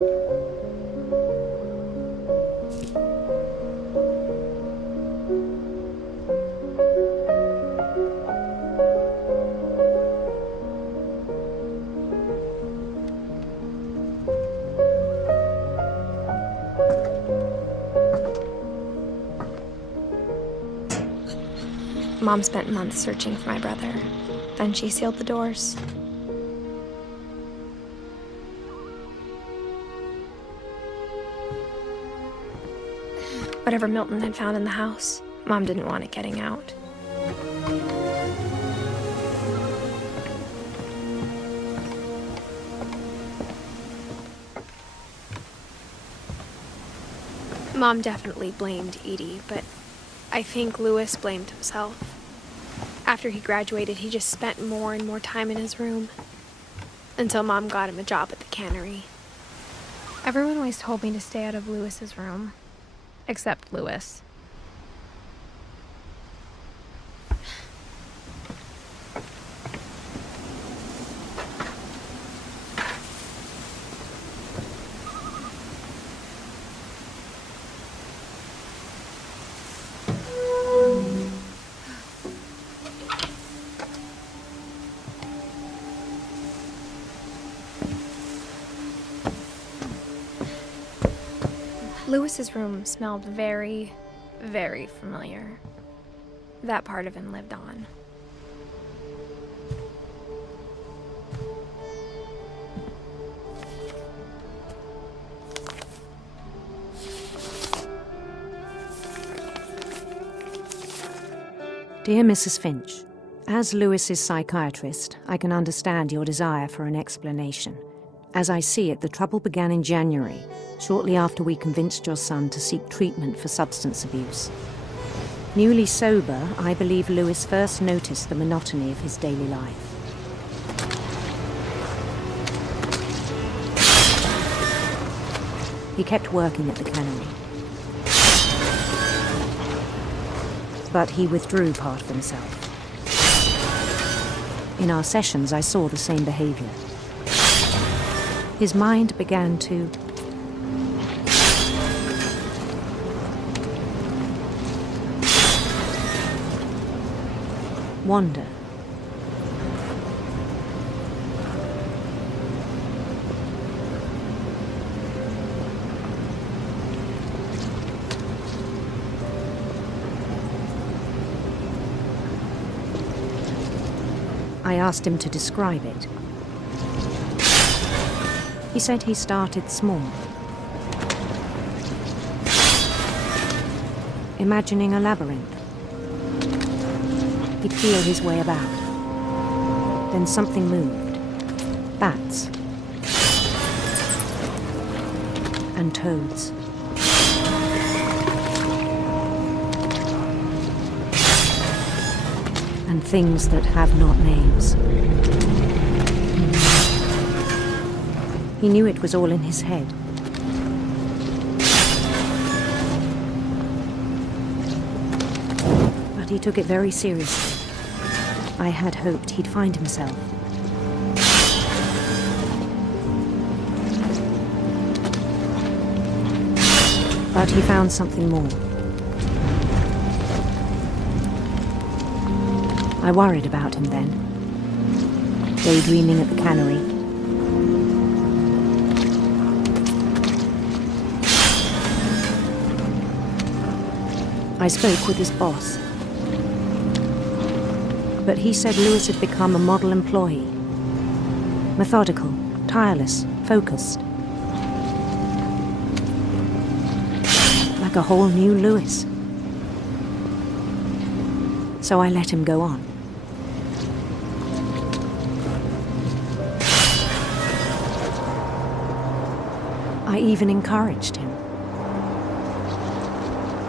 Mom spent months searching for my brother. Then she sealed the doors. Whatever Milton had found in the house, Mom didn't want it getting out. Mom definitely blamed Edie, but I think Louis blamed himself. After he graduated, he just spent more and more time in his room. Until Mom got him a job at the cannery. Everyone always told me to stay out of Louis's room. Except Louis. Louis's room smelled very, very familiar. That part of him lived on. Dear Mrs. Finch, as Louis's psychiatrist, I can understand your desire for an explanation. As I see it, the trouble began in January, shortly after we convinced your son to seek treatment for substance abuse. Newly sober, I believe Louis first noticed the monotony of his daily life. He kept working at the cannery. But he withdrew part of himself. In our sessions, I saw the same behavior. His mind began to wander. I asked him to describe it. He said he started small, imagining a labyrinth. He'd feel his way about. Then something moved. Bats. And toads. And things that have not names. He knew it was all in his head. But he took it very seriously. I had hoped he'd find himself. But he found something more. I worried about him then, daydreaming at the cannery. I spoke with his boss, but he said Louis had become a model employee. Methodical, tireless, focused. Like a whole new Louis. So I let him go on. I even encouraged him.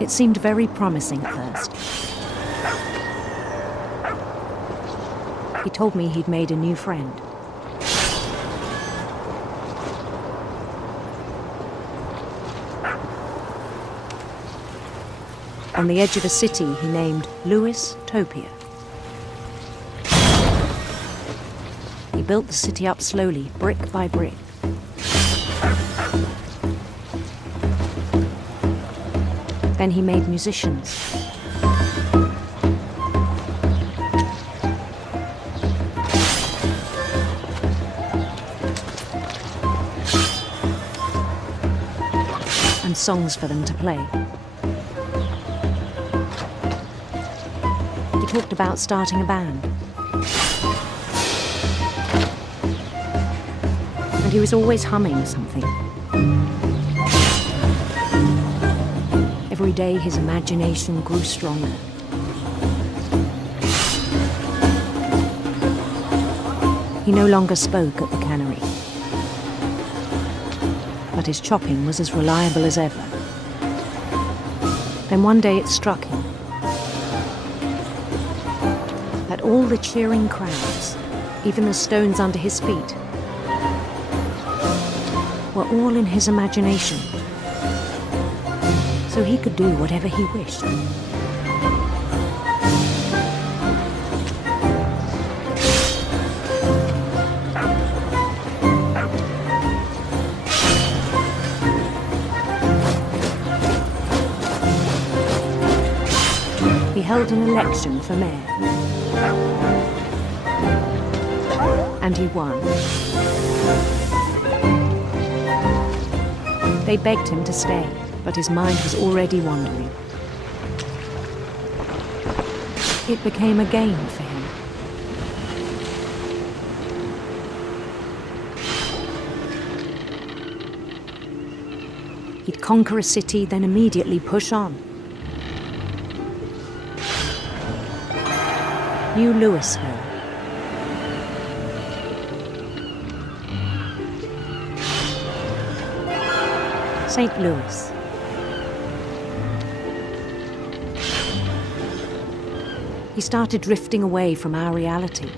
It seemed very promising at first. He told me he'd made a new friend. On the edge of a city he named Louis Topia. He built the city up slowly, brick by brick. Then he made musicians. And songs for them to play. He talked about starting a band. And he was always humming something. Every day his imagination grew stronger. He no longer spoke at the cannery. But his chopping was as reliable as ever. Then one day it struck him that all the cheering crowds, even the stones under his feet, were all in his imagination. So he could do whatever he wished. He held an election for mayor. And he won. They begged him to stay, but his mind was already wandering. It became a game for him. He'd conquer a city, then immediately push on. New Louisville. St. Louis. He started drifting away from our reality.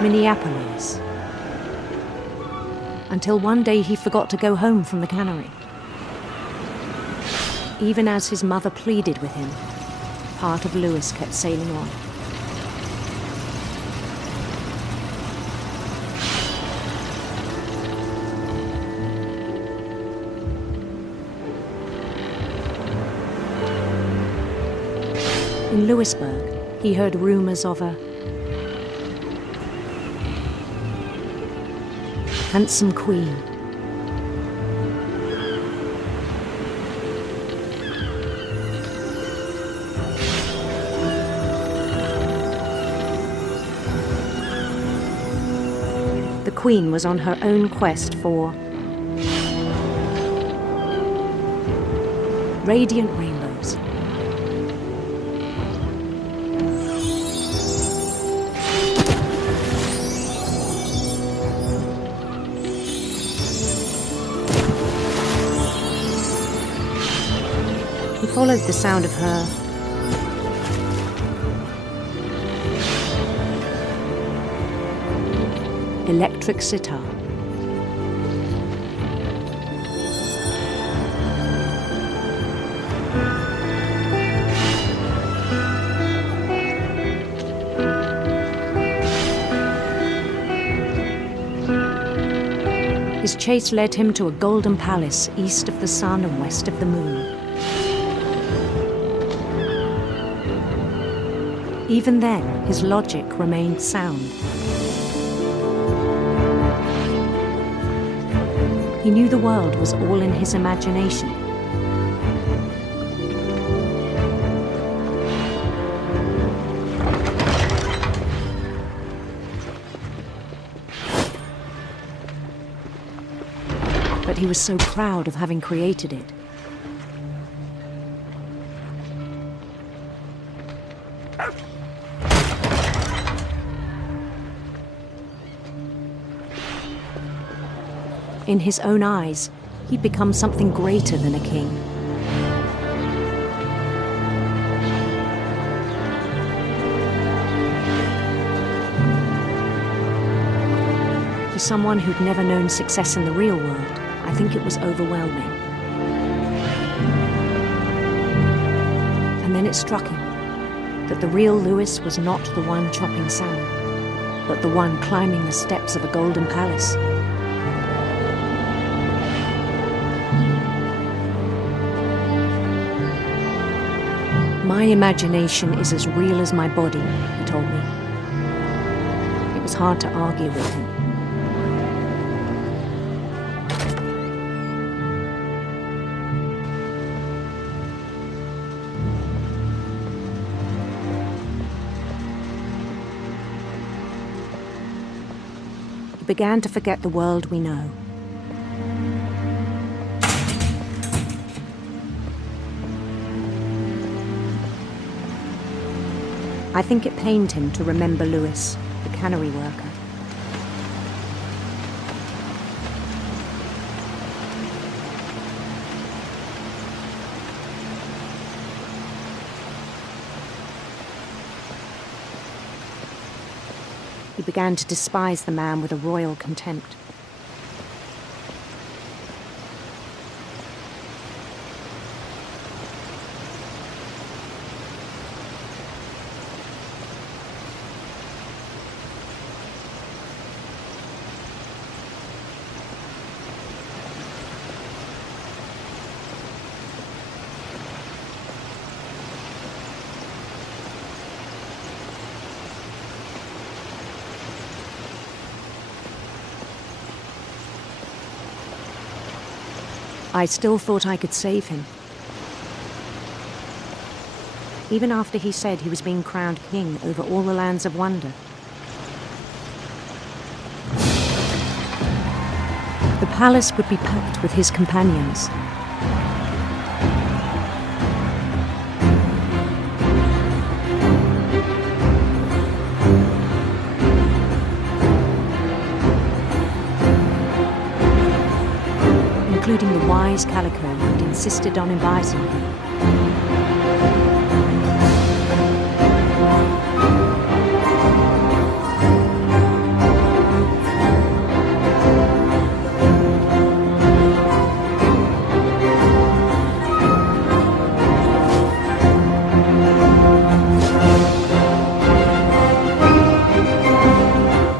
Minneapolis. Until one day he forgot to go home from the cannery. Even as his mother pleaded with him, part of Louis kept sailing on. In Louisburg, he heard rumors of a handsome queen. The queen was on her own quest for radiant rainbows. He followed the sound of her electric sitar. His chase led him to a golden palace east of the sun and west of the moon. Even then, his logic remained sound. He knew the world was all in his imagination. But he was so proud of having created it. In his own eyes, he'd become something greater than a king. For someone who'd never known success in the real world, I think it was overwhelming. And then it struck him that the real Louis was not the one chopping salmon. but the one climbing the steps of a golden palace. My imagination is as real as my body, he told me. It was hard to argue with him. He began to forget the world we know. I think it pained him to remember Louis, the cannery worker. He began to despise the man with a royal contempt. I still thought I could save him. Even after he said he was being crowned king over all the lands of wonder. The palace would be packed with his companions. Including the wise Calico who'd insisted on inviting him.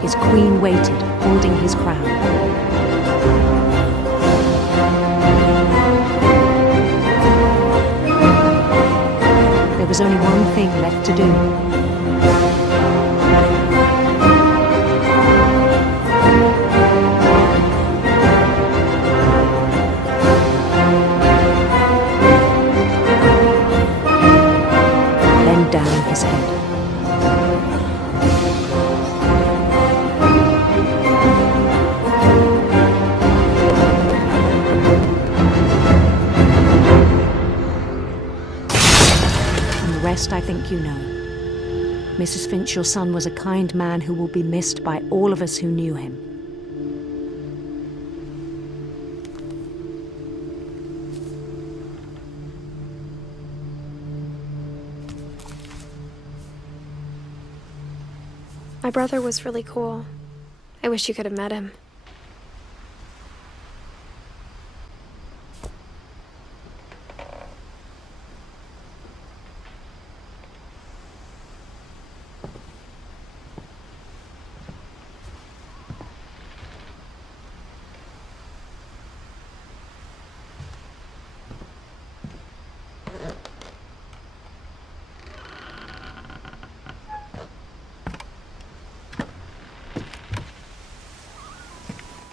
His queen waited, holding his crown. There was only one thing left to do. Bend down his head. I think you know. Mrs. Finch, your son was a kind man who will be missed by all of us who knew him. My brother was really cool. I wish you could have met him.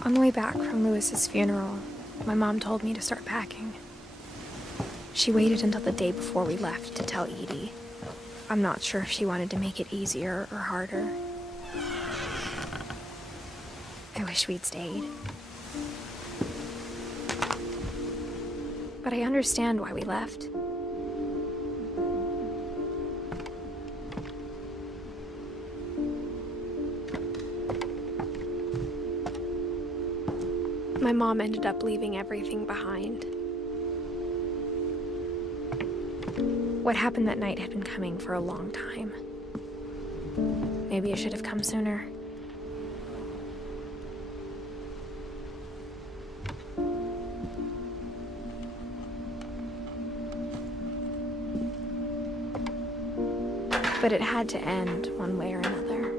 On the way back from Louis's funeral, my mom told me to start packing. She waited until the day before we left to tell Edie. I'm not sure if she wanted to make it easier or harder. I wish we'd stayed. But I understand why we left. My mom ended up leaving everything behind. What happened that night had been coming for a long time. Maybe it should have come sooner. But it had to end one way or another.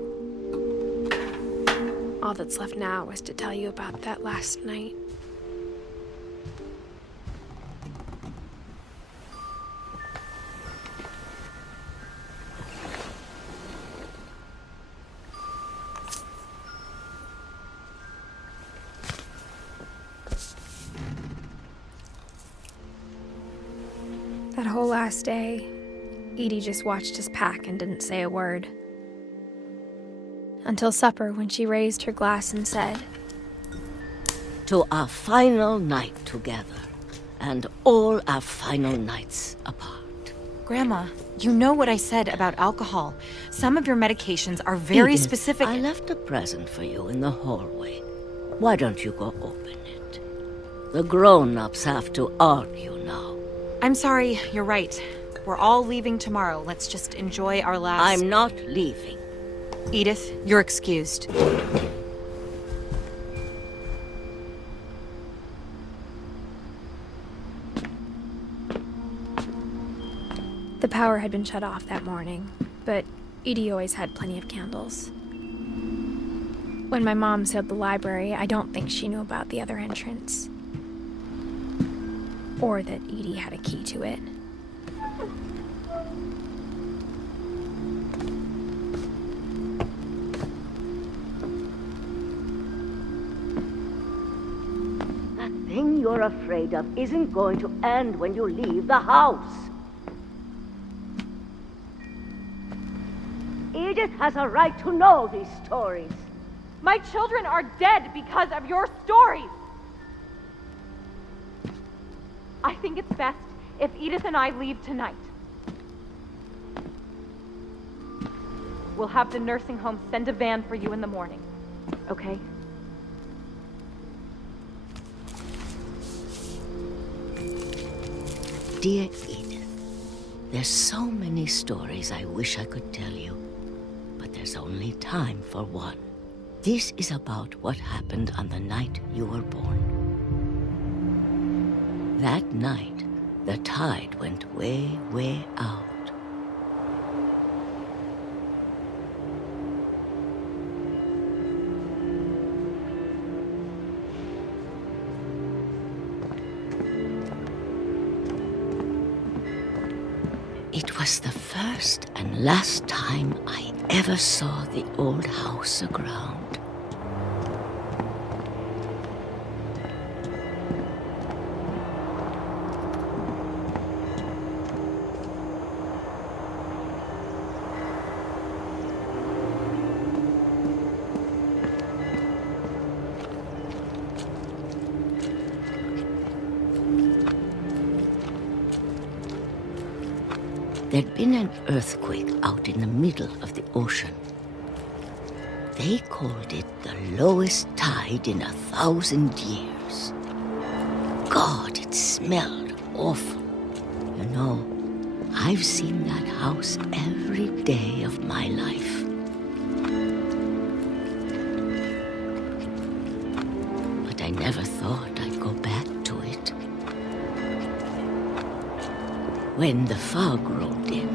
All that's left now is to tell you about that last night. That whole last day, Edie just watched us pack and didn't say a word. Until supper, when she raised her glass and said, "To our final night together, and all our final nights apart." Grandma, you know what I said about alcohol. Some of your medications are very Edith, specific. I left a present for you in the hallway. Why don't you go open it? The grown-ups have to argue now. I'm sorry, you're right. We're all leaving tomorrow. Let's just enjoy our last... I'm not leaving. Edith, you're excused. The power had been shut off that morning, but Edie always had plenty of candles. When my mom sealed the library, I don't think she knew about the other entrance. Or that Edie had a key to it. That thing you're afraid of isn't going to end when you leave the house. Edith has a right to know these stories. My children are dead because of your stories! I think it's best if Edith and I leave tonight. We'll have the nursing home send a van for you in the morning, okay? Dear Edith, there's so many stories I wish I could tell you, but there's only time for one. This is about what happened on the night you were born. That night, the tide went way, way out. It was the first and last time I ever saw the old house aground. There'd been an earthquake out in the middle of the ocean. They called it the lowest tide in 1,000 years. God, it smelled awful. You know, I've seen that house every day of my life. But I never thought I'd go back to it. When the fog rolled in,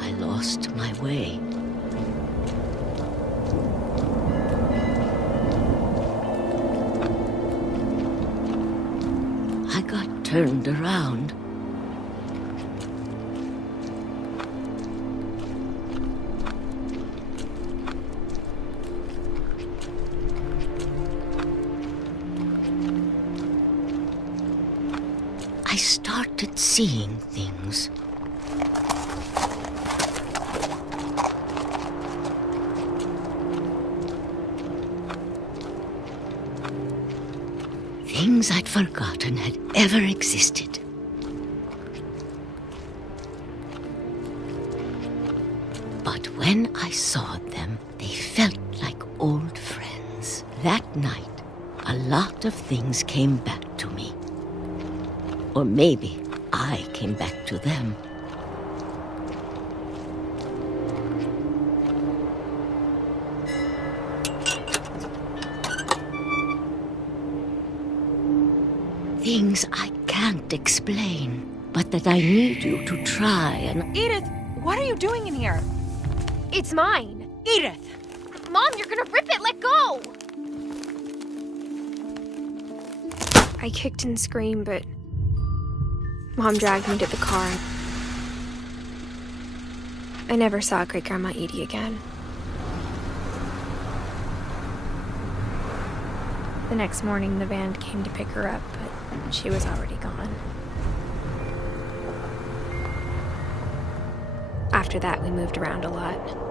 I lost my way. I got turned around. I started seeing things. Things I'd forgotten had ever existed. But when I saw them, they felt like old friends. That night, a lot of things came back to me. Or maybe I came back to them. Things I can't explain, but that I need you to try and... Edith, what are you doing in here? It's mine. Edith! Mom, you're gonna rip it! Let go! I kicked and screamed, but Mom dragged me to the car. I never saw Great Grandma Edie again. The next morning, the van came to pick her up, but she was already gone. After that, we moved around a lot.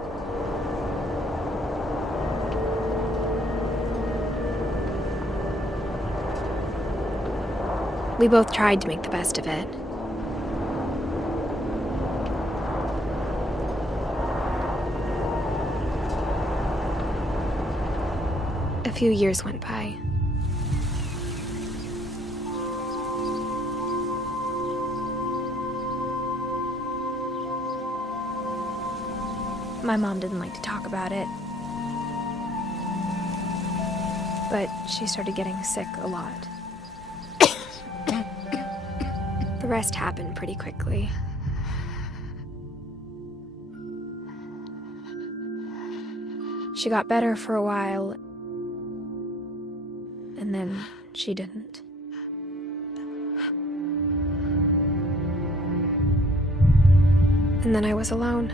We both tried to make the best of it. A few years went by. My mom didn't like to talk about it, but she started getting sick a lot. The rest happened pretty quickly. She got better for a while, and then she didn't. And then I was alone.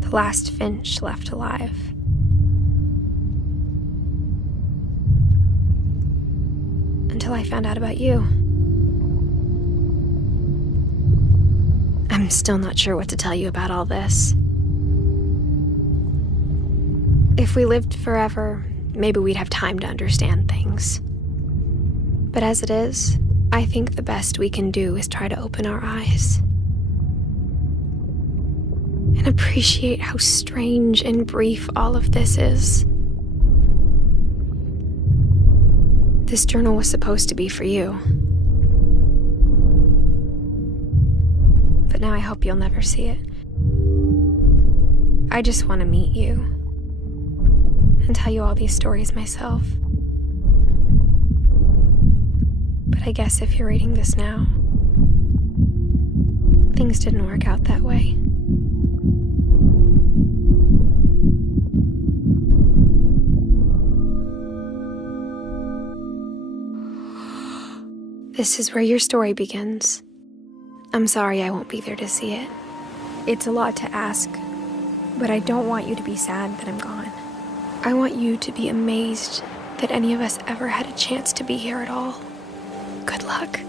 The last Finch left alive. Until I found out about you. I'm still not sure what to tell you about all this. If we lived forever, maybe we'd have time to understand things. But as it is, I think the best we can do is try to open our eyes. And appreciate how strange and brief all of this is. This journal was supposed to be for you. But now I hope you'll never see it. I just want to meet you and tell you all these stories myself. But I guess if you're reading this now, things didn't work out that way. This is where your story begins. I'm sorry I won't be there to see it. It's a lot to ask, but I don't want you to be sad that I'm gone. I want you to be amazed that any of us ever had a chance to be here at all. Good luck.